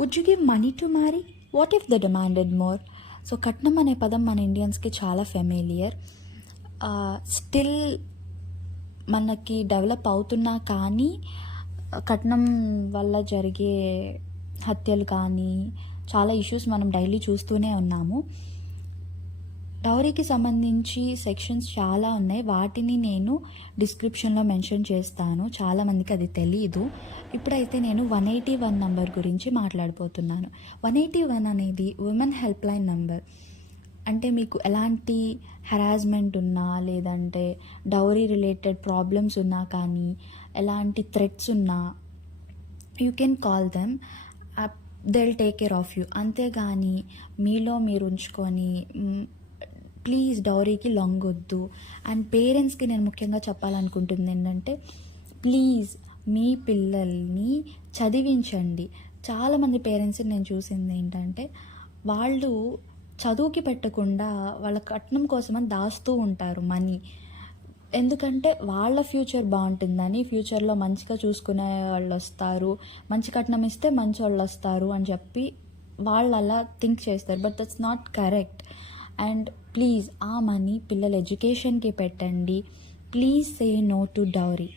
Would you give money to marry? What if the demanded more? So కట్నం అనే పదం మన ఇండియన్స్కి చాలా ఫెమిలియర్. స్టిల్ మనకి డెవలప్ అవుతున్నా కానీ కట్నం వల్ల జరిగే హత్యలు కానీ చాలా ఇష్యూస్ మనం డైలీ చూస్తూనే ఉన్నాము. డౌరీకి సంబంధించి సెక్షన్స్ చాలా ఉన్నాయి. వాటిని నేను డిస్క్రిప్షన్లో మెన్షన్ చేస్తాను. చాలామందికి అది తెలీదు. ఇప్పుడైతే నేను 181 నంబర్ గురించి మాట్లాడిపోతున్నాను. 181 అనేది ఉమెన్ హెల్ప్ లైన్ నంబర్. అంటే మీకు ఎలాంటి హెరాస్మెంట్ ఉన్నా, లేదంటే డౌరీ రిలేటెడ్ ప్రాబ్లమ్స్ ఉన్నా కానీ, ఎలాంటి థ్రెట్స్ ఉన్నా, you can call them, they will take care of you. అంతేగాని మీలో మీరు ఉంచుకొని ప్లీజ్ డౌరీకి లొంగొద్దు. అండ్ పేరెంట్స్కి నేను ముఖ్యంగా చెప్పాలనుకుంటుంది ఏంటంటే, ప్లీజ్ మీ పిల్లల్ని చదివించండి. చాలామంది పేరెంట్స్ని నేను చూసింది ఏంటంటే, వాళ్ళు చదువుకి పెట్టకుండా వాళ్ళ కట్నం కోసమని దాస్తూ ఉంటారు మనీ. ఎందుకంటే వాళ్ళ ఫ్యూచర్ బాగుంటుందని, ఫ్యూచర్లో మంచిగా చూసుకునే వాళ్ళు వస్తారు, మంచి కట్నం ఇస్తే మంచి వాళ్ళు వస్తారు అని చెప్పి వాళ్ళు అలా థింక్ చేస్తారు. But that's not correct. And please ఆ మనీ పిల్లల ఎడ్యుకేషన్కి పెట్టండి. Please say no to dowry.